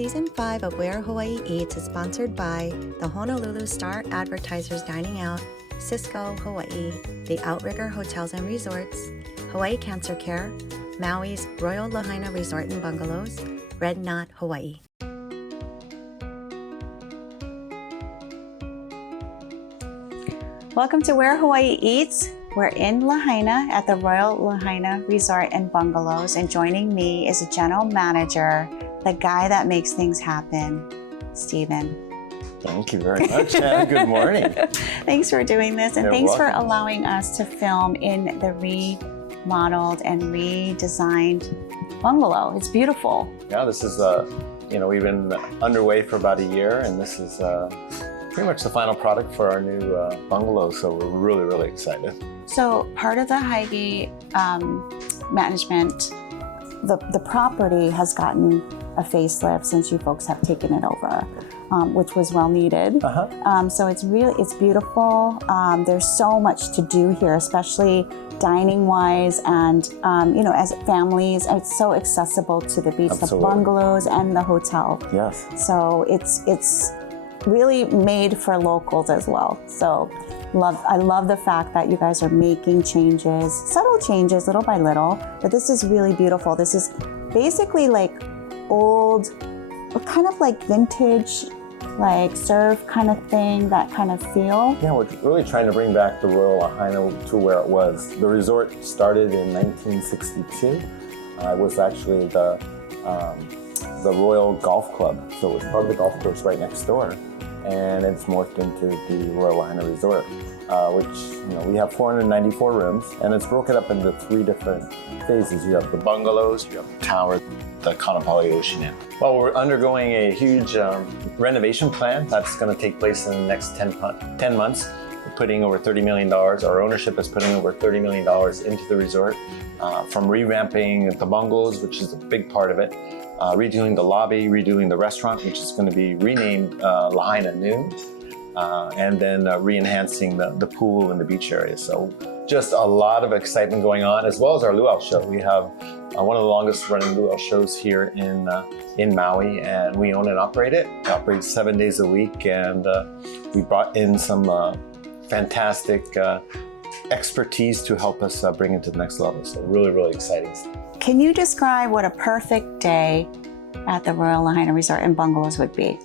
Season 5 of Where Hawaii Eats is sponsored by the Honolulu Star Advertisers Dining Out, Cisco, Hawaii, the Outrigger Hotels and Resorts, Hawaii Cancer Care, Maui's Royal Lahaina Resort and Bungalows, Red Knot, Hawaii. Welcome to Where Hawaii Eats. We're in Lahaina at the Royal Lahaina Resort and Bungalows, and joining me is a general manager, the guy that makes things happen, Steven. Thank you very much, and good morning. Thanks for doing this, and You're thanks welcome. for allowing us to film in the remodeled and redesigned bungalow. It's beautiful. Yeah, this is, we've been underway for about a year, and this is pretty much the final product for our new bungalow, so we're really, really excited. So part of the Highgate management, the property has gotten a facelift since you folks have taken it over, which was well needed. So it's beautiful. There's so much to do here, especially dining wise, and as families, it's so accessible to the beach, Absolutely. the bungalows and the hotel. Yes. So it's really made for locals as well. So I love the fact that you guys are making changes, subtle changes, little by little, but this is really beautiful. This is basically like old, kind of like vintage, like surf kind of thing, that kind of feel. Yeah, we're really trying to bring back the Royal Lahaina to where it was. The resort started in 1962. It was actually the Royal Golf Club, so it was part of the golf course right next door, and it's morphed into the Royal Lahaina Resort, which we have 494 rooms, and it's broken up into 3 different phases. You have the bungalows, you have the tower, the Kanapali Ocean Inn. Well, we're undergoing a huge renovation plan that's going to take place in the next 10 months. We're putting over $30 million. Our ownership is putting over $30 million into the resort, from revamping the bungalows, which is a big part of it, redoing the lobby, redoing the restaurant, which is going to be renamed Lahaina Noon, and then re-enhancing the pool and the beach area. So just a lot of excitement going on, as well as our luau show. We have one of the longest running luau shows here in Maui, and we own and operate it. It operates 7 days a week, and we brought in some fantastic expertise to help us bring it to the next level. So really, really exciting. Can you describe what a perfect day at the Royal Lahaina Resort and Bungalows would be?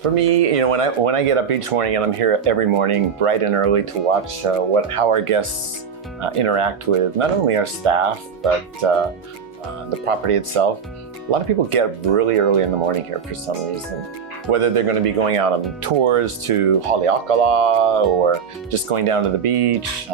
For me, when I get up each morning, and I'm here every morning bright and early to watch how our guests interact with not only our staff, but the property itself. A lot of people get up really early in the morning here for some reason. Whether they're going to be going out on tours to Haleakala or just going down to the beach,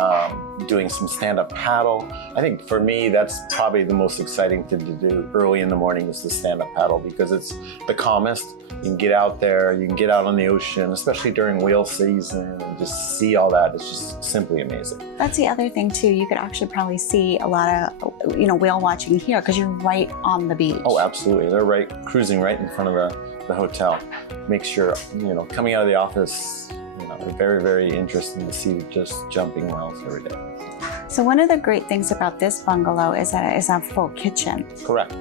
doing some stand-up paddle. I think for me, that's probably the most exciting thing to do early in the morning is the stand-up paddle, because it's the calmest. You can get out there, you can get out on the ocean, especially during whale season, and just see all that. It's just simply amazing. That's the other thing too. You could actually probably see a lot of, whale watching here because you're right on the beach. Oh, absolutely. They're cruising right in front of the hotel. Make sure, coming out of the office, very, very interesting to see just jumping whales every day. So one of the great things about this bungalow is that it is a full kitchen. Correct.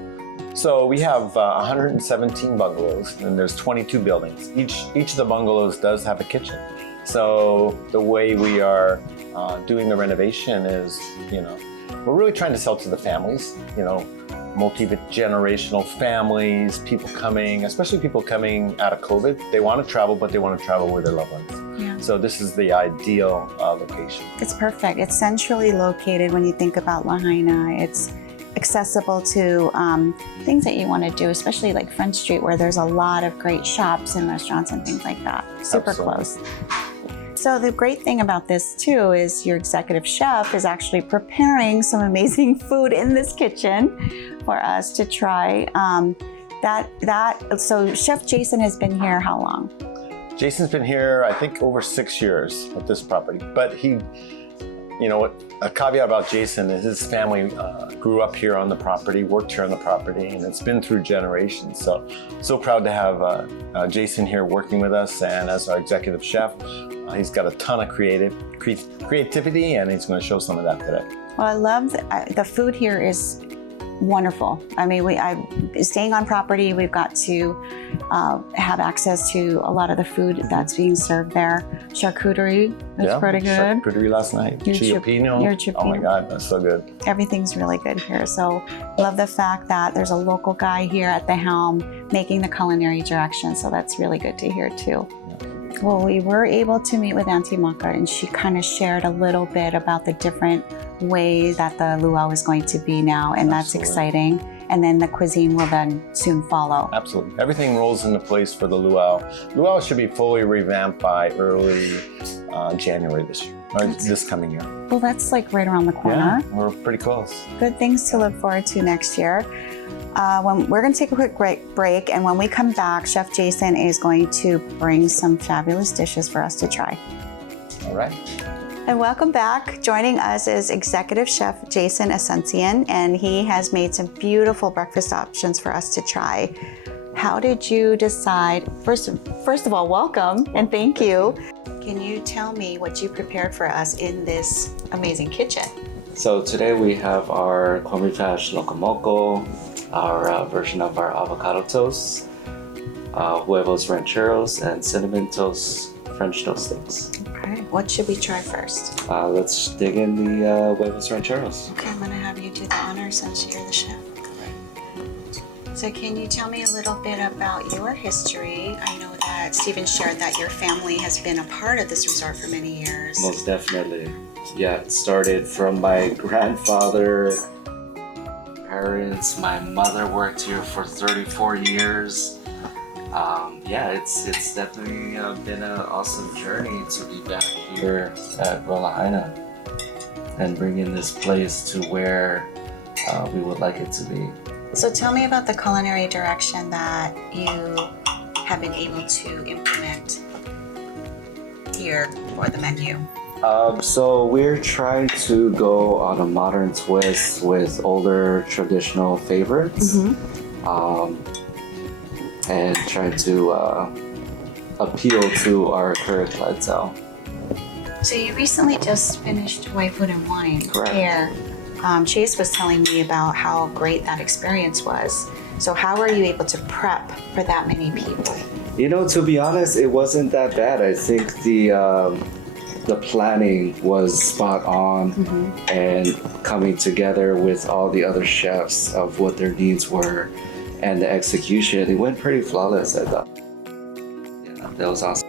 So we have 117 bungalows, and there's 22 buildings. Each of the bungalows does have a kitchen. So the way we are doing the renovation is, we're really trying to sell to the families, multi-generational families, people coming, especially people coming out of COVID. They want to travel, but they want to travel with their loved ones. Yeah. So this is the ideal location. It's perfect. It's centrally located when you think about Lahaina. It's accessible to things that you want to do, especially like Front Street, where there's a lot of great shops and restaurants and things like that. Super Absolutely. Close. So the great thing about this too is your executive chef is actually preparing some amazing food in this kitchen for us to try. So Chef Jayson has been here how long? Jason's been here, I think, over 6 years at this property, but a caveat about Jayson is his family grew up here on the property, worked here on the property, and it's been through generations. So proud to have Jayson here working with us, and as our executive chef, he's got a ton of creativity, and he's going to show some of that today. Well, I love the food here is wonderful. I mean, staying on property, we've got to have access to a lot of the food that's being served there. Charcuterie, that's pretty good. Charcuterie last night. Chiapino. Oh my God, that's so good. Everything's really good here. So love the fact that there's a local guy here at the helm making the culinary direction. So that's really good to hear too. Well, we were able to meet with Auntie Maka, and she kind of shared a little bit about the different ways that the luau is going to be now, and that's exciting. And then the cuisine will then soon follow. Absolutely. Everything rolls into place for the luau. Luau should be fully revamped by early January this year, or this coming year. Well, that's like right around the corner. Yeah, we're pretty close. Good things to look forward to next year. When we're going to take a quick break, and when we come back, Chef Jayson is going to bring some fabulous dishes for us to try. All right. And welcome back. Joining us is Executive Chef Jayson Asuncion, and he has made some beautiful breakfast options for us to try. How did you decide? First of all, welcome and thank you. Can you tell me what you prepared for us in this amazing kitchen? So today we have our cornmeal-hash locomoco, our version of our avocado toast, huevos rancheros, and cinnamon toast French toast sticks. Okay, what should we try first? Let's dig in the huevos rancheros. Okay, I'm gonna have you do the honor since you're the chef. So can you tell me a little bit about your history? I know that Stephen shared that your family has been a part of this resort for many years. Most definitely. Yeah, it started from my grandfather, parents. My mother worked here for 34 years. Yeah, it's definitely been an awesome journey to be back here at Royal Lahaina and bringing this place to where we would like it to be. So tell me about the culinary direction that you have been able to implement here for the menu. So we're trying to go on a modern twist with older traditional favorites, and trying to appeal to our current clientele. So you recently just finished Hawaii Food and Wine here. Chase was telling me about how great that experience was. So how were you able to prep for that many people? You know, to be honest, it wasn't that bad. I think the planning was spot on, and coming together with all the other chefs of what their needs were, and the execution, it went pretty flawless, I thought. Yeah, that was awesome.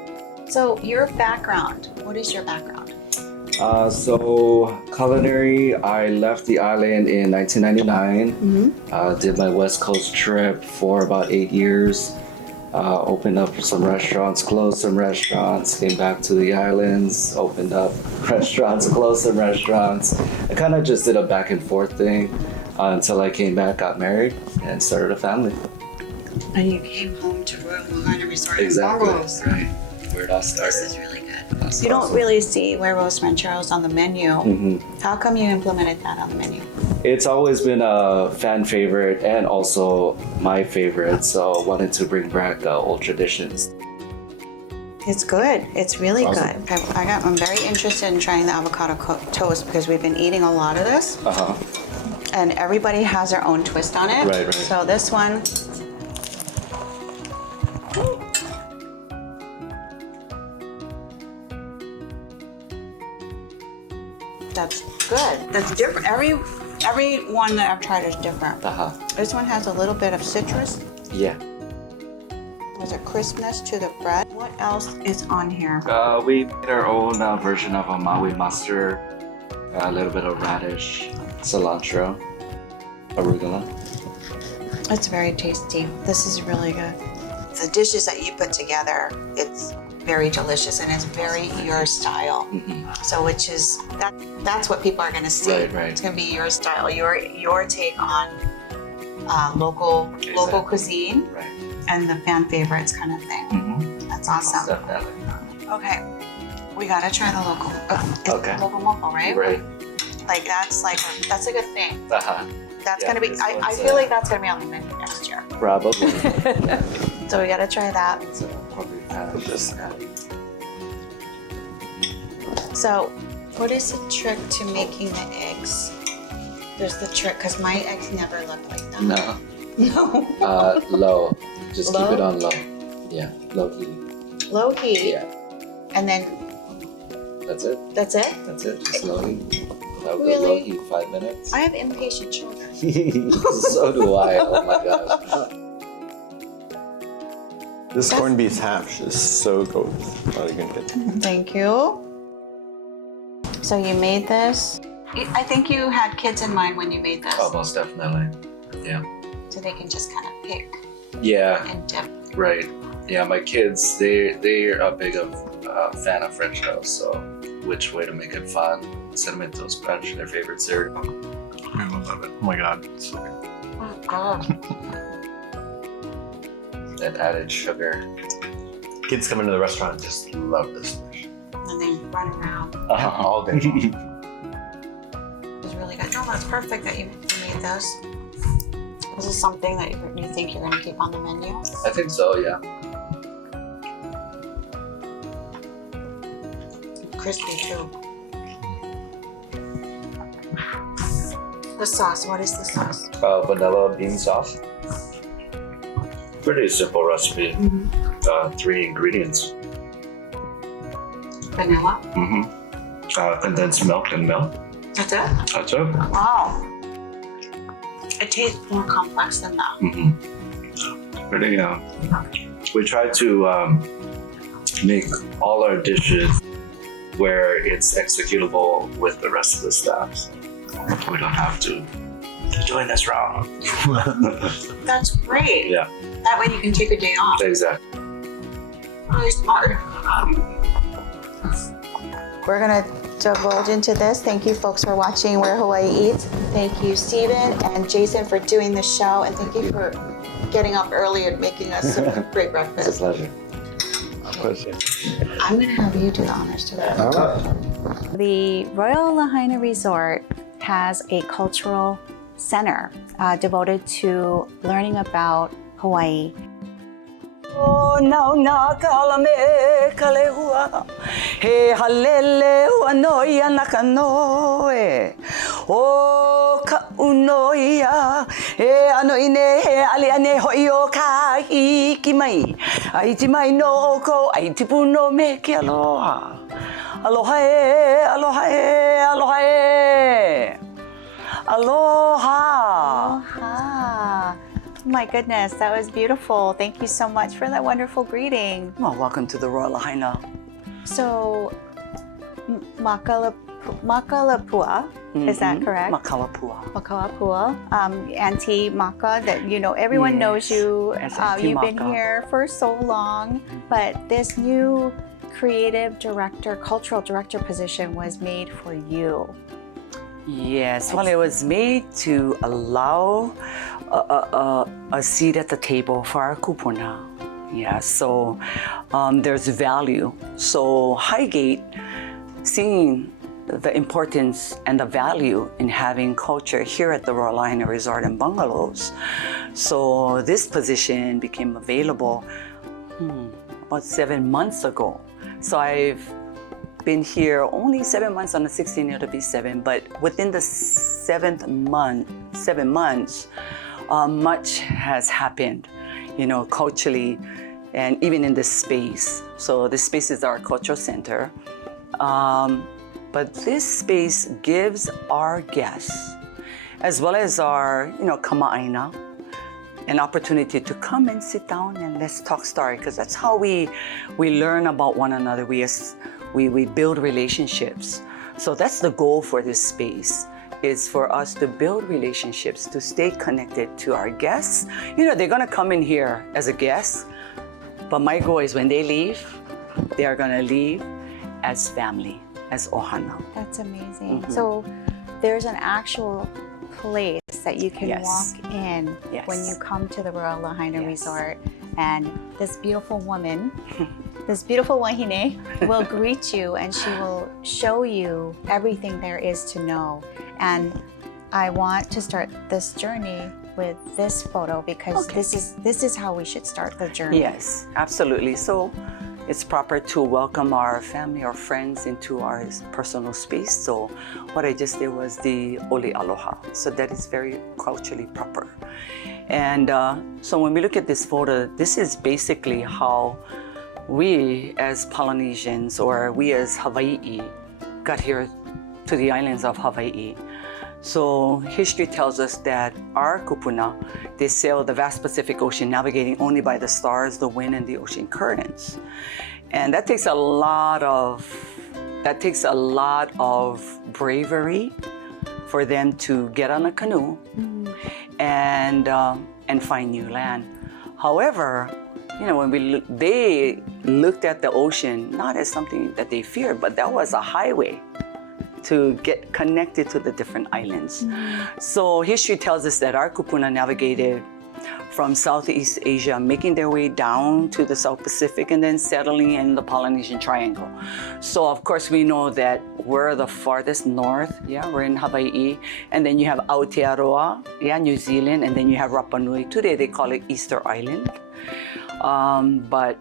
So your background, what is your background? So culinary, I left the island in 1999, did my West Coast trip for about 8 years, opened up some restaurants, closed some restaurants, came back to the islands, opened up restaurants, closed some restaurants. I kind of just did a back and forth thing until I came back, got married, and started a family. And you came home to Royal Lahaina Resort Bungalows. Right, where it all started. This is really good. You don't really see huevos rancheros on the menu. How come you implemented that on the menu? It's always been a fan favorite and also my favorite, so wanted to bring back old traditions. It's good. It's really good. I'm very interested in trying the avocado toast because we've been eating a lot of this. And everybody has their own twist on it. Right. So this one, that's good. That's different. Every one that I've tried is different. This one has a little bit of citrus. Yeah. There's a crispness to the bread. What else is on here? We made our own version of a Maui mustard, a little bit of radish, cilantro, arugula. It's very tasty. This is really good. The dishes that you put together, it's very delicious and it's very your style. So which is that's what people are going to see. Right. It's going to be your style, your take on local cuisine, and the fan favorites kind of thing. That's awesome. Definitely. Okay, we gotta try the local. Local moco, right? Right. That's a good thing. That's gonna be. I feel like that's gonna be on the menu next year. Probably. So we gotta try that. So, what is the trick to making the eggs? There's the trick, because my eggs never look like that. No. No. Low. Just Low? keep it on low. Yeah, low heat. Low heat. Yeah, And then that's it. that's it? That's it. Just low heat. That was Really? low heat 5 minutes. I have impatient children. So do I. Oh my gosh. This corned beef hash is so good. Really good. Thank you. So you made this. I think you had kids in mind when you made this. Oh, most definitely. Yeah. So they can just kind of pick Yeah. and dip. Right. Yeah, my kids, they're a big fan of French toast, so which way to make it fun? Cinnamon Toast Crunch, their favorite cereal. I love it. Oh my god. It's so good. Oh God. And added sugar. Kids come into the restaurant and just love this dish. And they run around. All day. It was really good. No, that's perfect that you made this. This is something that you think you're going to keep on the menu? I think so, yeah. Crispy too. The sauce, what is the sauce? Vanilla bean sauce. Pretty simple recipe. 3 ingredients. Vanilla? Condensed milk and milk. That's it? That's it. Wow. It tastes more complex than that. Pretty, we try to make all our dishes where it's executable with the rest of the staff. So we don't have to, you're doing this wrong. That's great. Yeah. That way you can take a day off. Exactly. Really smart. We're gonna divulge into this. Thank you folks for watching Where Hawaii Eats. Thank you Stephen and Jason for doing the show, and thank you for getting up early and making us some great It's a breakfast. pleasure. I'm gonna have you do the honors today. All right. The Royal Lahaina Resort has a cultural center devoted to learning about Hawaii. O nauna kalame kalehua he halele hua noia nakanoe o ka unoia he ano ine he ali ane hoi o ka hiki mai ai ti mai no ko ai ti puno me ke aloha aloha e aloha e aloha e aloha. Aloha. My goodness, that was beautiful. Thank you so much for that wonderful greeting. Well, welcome to the Royal Lahaina. So, Makalapua, is that correct? Makalapua. Makalapua, Auntie Maka, that everyone knows you. Yes, Auntie You've been Maka. here for so long, but this new creative director, cultural director position was made for you. Yes, well, it was made to allow a seat at the table for our kupuna. Yeah, so there's value. So Highgate, seeing the importance and the value in having culture here at the Royal Lahaina Resort and Bungalows. So this position became available about 7 months ago. So I've been here only 7 months, on the 16th year to be 7, but within the 7 months, much has happened, culturally, and even in this space. So this space is our cultural center. But this space gives our guests, as well as our, kama'aina, an opportunity to come and sit down and let's talk story, because that's how we learn about one another. We build relationships. So that's the goal for this space, is for us to build relationships, to stay connected to our guests. They're gonna come in here as a guest, but my goal is when they leave, they are gonna leave as family, as ohana. That's amazing. So there's an actual place that you can Yes. walk in Yes. when you come to the Royal Lahaina Yes. Resort, and this beautiful woman, this beautiful wahine, will greet you, and she will show you everything there is to know. And I want to start this journey with this photo, because Okay. this is how we should start the journey. Yes, absolutely. So it's proper to welcome our family or friends into our personal space. So what I just did was the Oli Aloha. So that is very culturally proper. And so when we look at this photo, this is basically how we as Polynesians or we as Hawaii got here to the islands of Hawaii. So history tells us that our kupuna, they sailed the vast Pacific Ocean, navigating only by the stars, the wind, and the ocean currents. And that takes a lot of bravery for them to get on a canoe and find new land. However, you know, when they looked at the ocean not as something that they feared, but that was a highway to get connected to the different islands. So history tells us that our kupuna navigated from Southeast Asia, making their way down to the South Pacific and then settling in the Polynesian Triangle. So of course we know that we're the farthest north, we're in Hawaii, and then you have Aotearoa, New Zealand, and then you have Rapa Nui. Today they call it Easter Island. But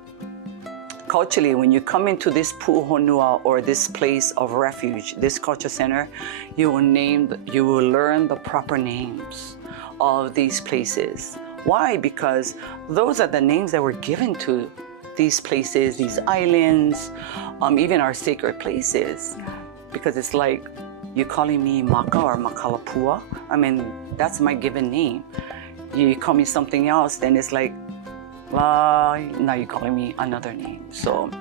culturally, when you come into this pu'uhonua or this place of refuge, this culture center, you will learn the proper names of these places. Why? Because those are the names that were given to these places, these islands, even our sacred places. Because it's like you calling me Maka or Makalapua. I mean, that's my given name. You call me something else, then it's like, now you're calling me another name. So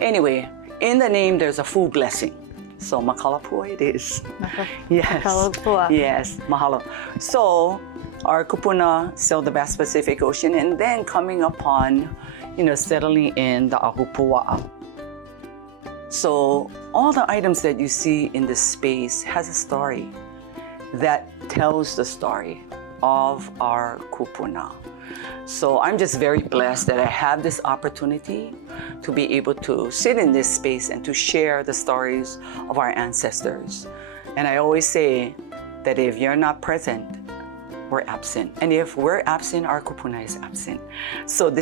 anyway, in the name, there's a full blessing. So Makalapua it is. Yes. Makalapua. Yes, mahalo. So our kupuna sailed the vast Pacific Ocean and then coming upon, settling in the Ahupua'a. So all the items that you see in this space has a story that tells the story of our kupuna. So I'm just very blessed that I have this opportunity to be able to sit in this space and to share the stories of our ancestors. And I always say that if you're not present, we're absent. And if we're absent, our kupuna is absent. So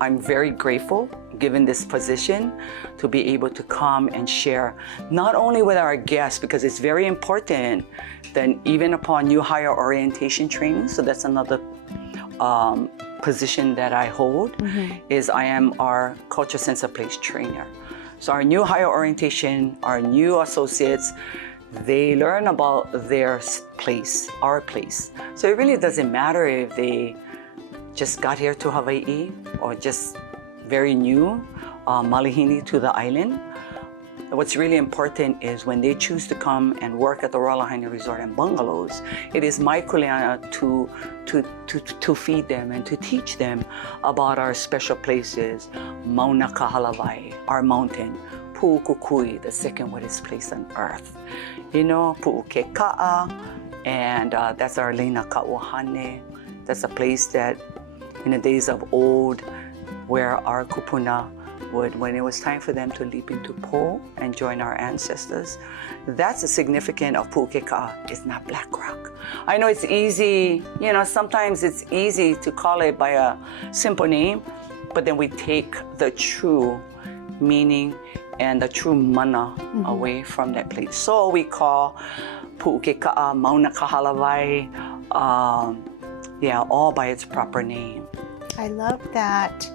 I'm very grateful given this position to be able to come and share not only with our guests, because it's very important that even upon new hire orientation training, so that's another position that I hold, is I am our culture sense of place trainer. So our new hire orientation, our new associates, they learn about their place, our place. So it really doesn't matter if they just got here to Hawaii or just very new, malihini to the island. What's really important is when they choose to come and work at the Royal Lahaina Resort and Bungalows, it is my kuleana to feed them and to teach them about our special places, Mauna Kahalavai, our mountain, Pu'ukukui, the second wettest place on earth. Pu'ukeka'a, and that's our Leina Ka'uhane. That's a place that in the days of old, where our kupuna would, when it was time for them to leap into Po and join our ancestors, that's the significance of Pu'ukeka'a. It's not black rock. I know it's easy, sometimes it's easy to call it by a simple name, but then we take the true meaning and the true mana away from that place. So we call Pu'ukeka'a, Mauna Kahalavai, all by its proper name. I love that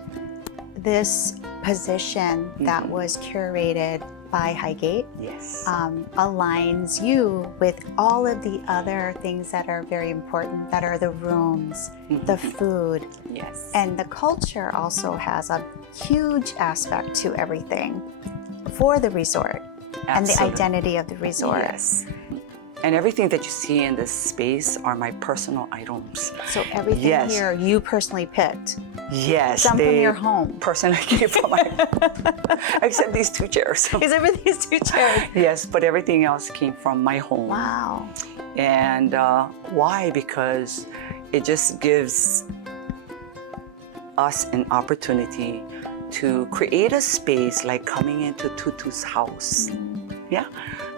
this position that was curated by Highgate aligns you with all of the other things that are very important, that are the rooms, the food. Yes. And the culture also has a huge aspect to everything for the resort. Absolutely. And the identity of the resort. Yes. And everything that you see in this space are my personal items. So everything here you personally picked. Yes. Some from your home. Personally came from my except these two chairs. Except these two chairs. Yes, but everything else came from my home. Wow. And why? Because it just gives us an opportunity to create a space like coming into Tutu's house. Yeah.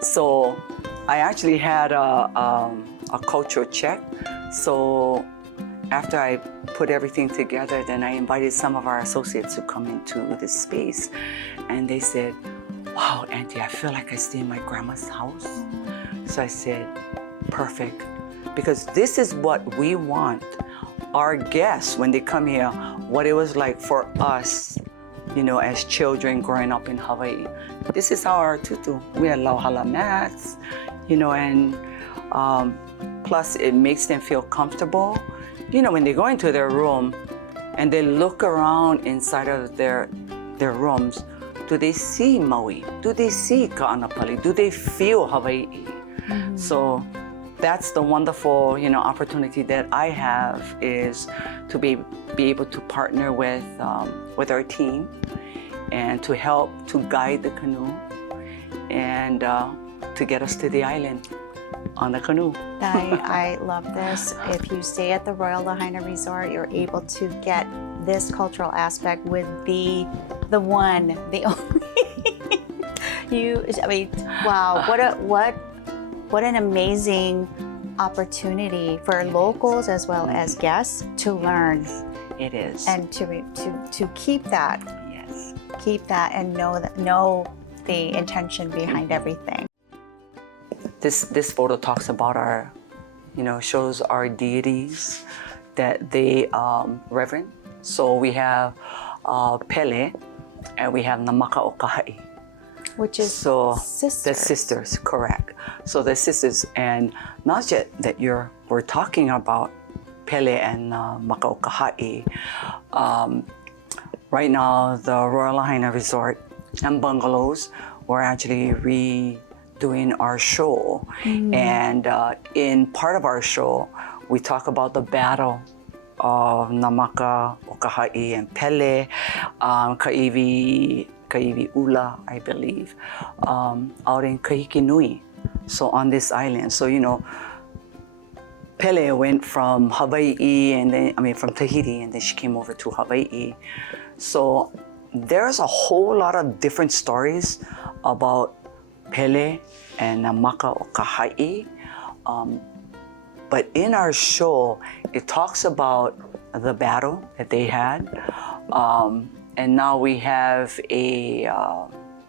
So I actually had a cultural check. So after I put everything together, then I invited some of our associates to come into this space. And they said, wow, Auntie, I feel like I stay in my grandma's house. So I said, perfect. Because this is what we want our guests when they come here, what it was like for us, as children growing up in Hawaii. This is our tutu. We had lauhala mats, and plus it makes them feel comfortable. When they go into their room and they look around inside of their rooms, do they see Maui? Do they see Ka'anapali? Do they feel Hawaii? Mm-hmm. So that's the wonderful, opportunity that I have, is to be able to partner with our team and to help to guide the canoe and to get us to the island on the canoe. I love this. If you stay at the Royal Lahaina Resort, you're able to get this cultural aspect with the one, the only. Wow, what an amazing opportunity for locals as well as guests to learn. It is. And to keep that. Yes. Keep that and know the intention behind everything. This photo talks about our, shows our deities that they reverend. So we have Pele and we have Namaka Okahai. Which is sisters. The sisters, correct. So the sisters, and not just that we're talking about Pele and Maka Okahai. Right now, the Royal Lahaina Resort and Bungalows, we're actually redoing our show. And in part of our show, we talk about the battle of Namaka Okahai and Pele, Kaiwi Ula, I believe, out in Kahikinui, so on this island. So, Pele went from Hawaii from Tahiti, and then she came over to Hawaii. So there's a whole lot of different stories about Pele and Namaka Okahai. But in our show, it talks about the battle that they had. And now we have a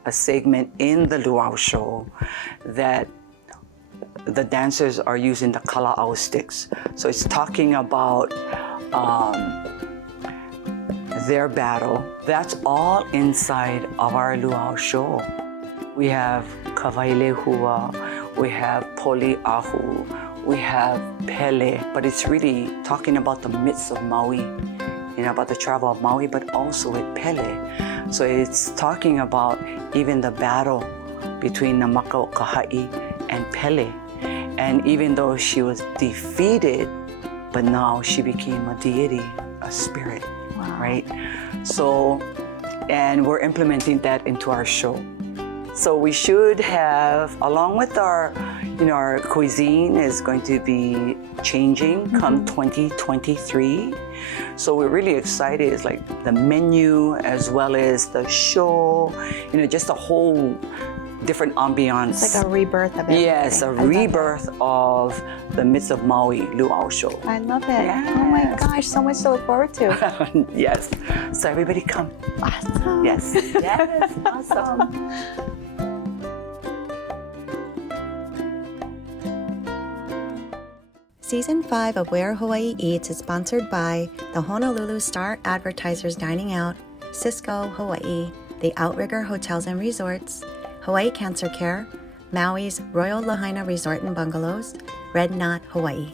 segment in the luau show that the dancers are using the kala'au sticks. So it's talking about their battle. That's all inside of our luau show. We have Kawailehua, we have Poli'ahu, we have Pele, but it's really talking about the myths of Maui, about the travel of Maui, but also with Pele. So it's talking about even the battle between Namaka Okahai and Pele. And even though she was defeated, but now she became a deity, a spirit, right? So, and we're implementing that into our show. So we should have, along with our, our cuisine is going to be changing come 2023. So we're really excited. It's like the menu as well as the show, just a whole different ambiance. It's like a rebirth of everything. Yes, a rebirth of the Myths of Maui luau show. I love it. Yes. Oh my gosh, so much to look forward to. Yes. So everybody come. Awesome. Yes. Yes. Awesome. Season 5 of Where Hawaii Eats is sponsored by the Honolulu Star Advertisers Dining Out, Cisco Hawaii, the Outrigger Hotels and Resorts, Hawaii Cancer Care, Maui's Royal Lahaina Resort and Bungalows, Red Knot Hawaii.